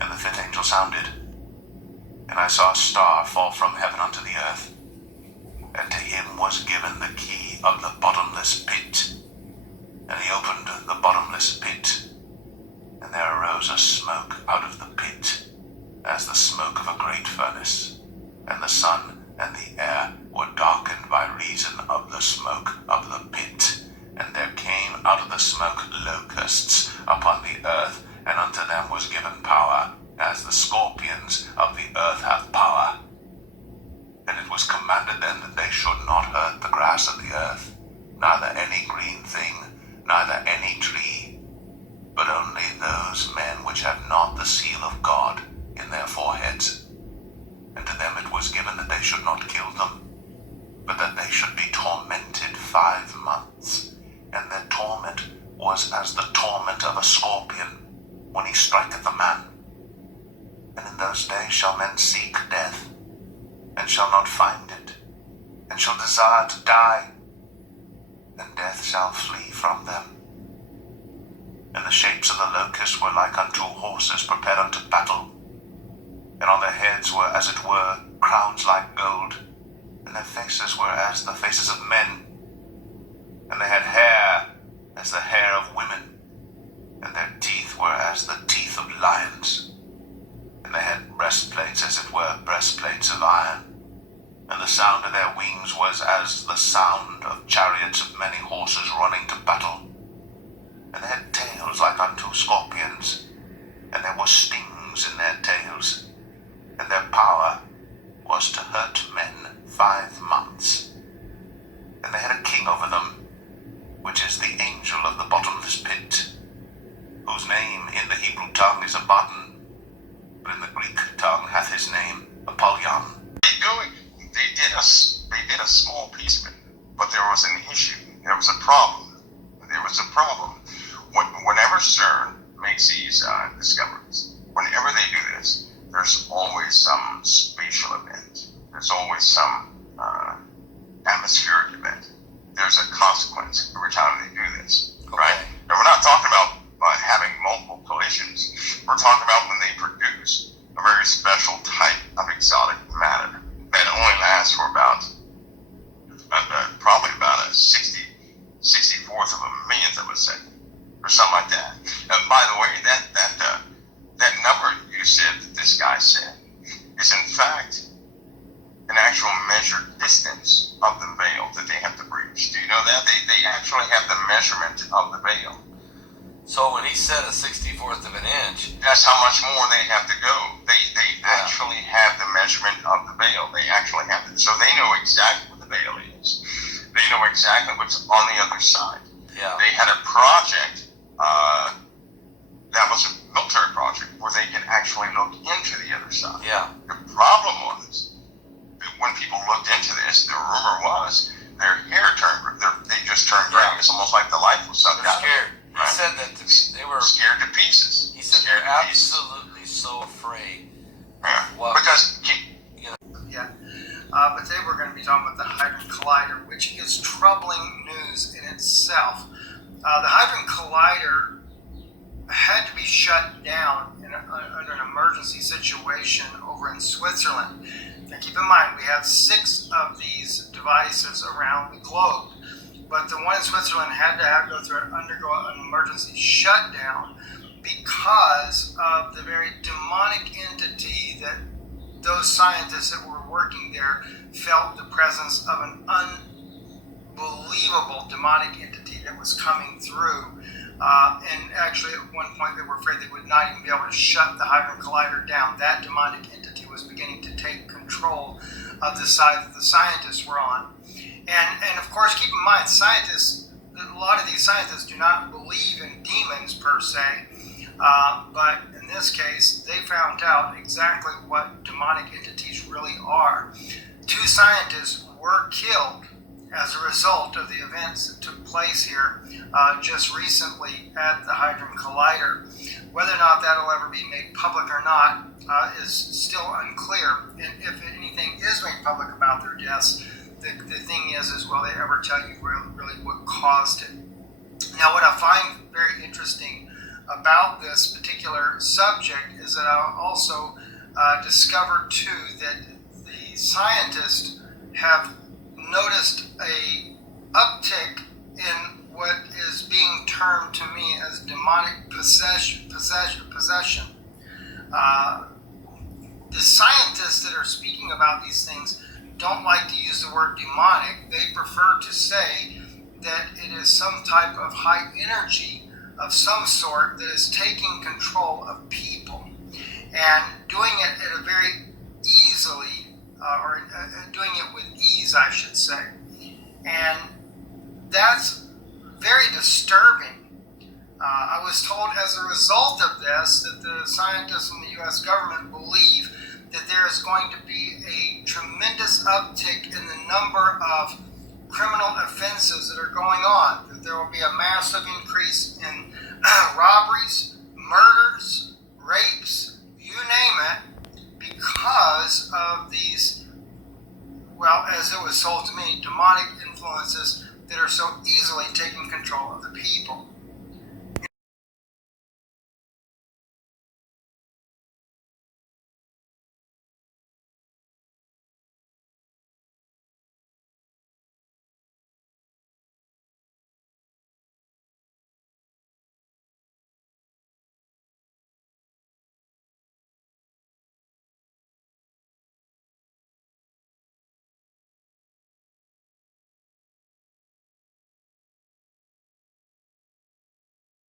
And the fifth angel sounded, and I saw a star fall from heaven unto the earth, and to him was given the key of the bottomless pit. And he opened the bottomless pit, and there arose a smoke out of the pit, as the smoke of a great furnace, and the sun and the air were darkened by reason of the smoke of the pit. And there came out of the smoke locusts upon the earth, and unto them was given power, as the scorpions of the earth have power. And it was commanded them that they should not hurt the grass of the earth, neither any green thing, neither any tree, but only those men which have not the seal of God in their foreheads. And to them it was given that they should not kill them, but that they should be tormented 5 months. And their torment was as the torment of a scorpion when he striketh a man. And in those days shall men seek death, and shall not find it, and shall desire to die, and death shall flee from them. And the shapes of the locusts were like unto horses prepared unto battle, and on their heads were as it were crowns like gold, and their faces were as the faces of men, and they had hair as the hair of women, and their teeth were as the teeth of lions, and they had breastplates as it were breastplates of iron, and the sound of their wings was as the sound of chariots of many horses running to battle, and they had tails like unto scorpions, and there were stings in their tails, and their power was to hurt men 5 months. And they had a king over them, which is the angel of the bottomless pit, whose name in the Hebrew tongue is Abaddon, but in the Greek tongue hath his name Apollyon. They did a small piece of it, but there was an issue. There was a problem. Whenever CERN makes these discoveries, whenever they do this, there's always some spatial event. There's always some atmospheric event. There's a consequence every time they do this, right? Now, we're not talking about having multiple collisions. We're talking about when they produce a very special type of exotic matter that only lasts for about probably about a 64th of a millionth of a second, or something like that. And by the way, that number you said that this guy said is in fact an actual measured distance of the veil that they have to breach. Do you know that? They actually have the measurement of the veil. So when he said a 64th of an inch, that's how much more they have to go. They actually have the measurement of the veil. They actually have it. So they know exactly what the veil is. They know exactly what's on the other side. Yeah. They had a project that was a military project where they could actually look into the other side. Yeah. The problem was that when people looked into this, the rumor was their hair they just turned gray. It's almost like the life was sucked out. Scared. Right. He said that to me. They were scared to pieces. He said they're absolutely so afraid. Yeah. Well, because but today we're going to be talking about the Hadron Collider, which is troubling news in itself. The Hadron Collider had to be shut down under an emergency situation over in Switzerland. Now keep in mind, we have 6 of these devices around the globe, but the one in Switzerland had to undergo an emergency shutdown because of the very demonic entity that those scientists that were working there felt the presence of an unbelievable demonic entity that was coming through. And actually, at one point, they were afraid they would not even be able to shut the Hadron Collider down. That demonic entity was beginning to take control of the side that the scientists were on. And of course, keep in mind, a lot of these scientists do not believe in demons per se, but in this case, they found out exactly what demonic entities really are. 2 scientists were killed as a result of the events that took place here just recently at the Hadron Collider. Whether or not that'll ever be made public or not is still unclear. And if anything is made public about their deaths, the thing is will they ever tell you really what caused it? Now, what I find very interesting about this particular subject is that I also discovered too that the scientists have noticed a uptick in what is being termed to me as demonic possession. The scientists that are speaking about these things don't like to use the word demonic. They prefer to say that it is some type of high energy of some sort that is taking control of people and doing it at a very easily, doing it with ease, I should say. And that's very disturbing. I was told as a result of this that the scientists in the U.S. government believe that there is going to be a tremendous uptick in the number of criminal offenses that are going on, that there will be a massive increase in robberies, murders, rapes, you name it, because of these, well, as it was told to me, demonic influences that are so easily taking control of the people.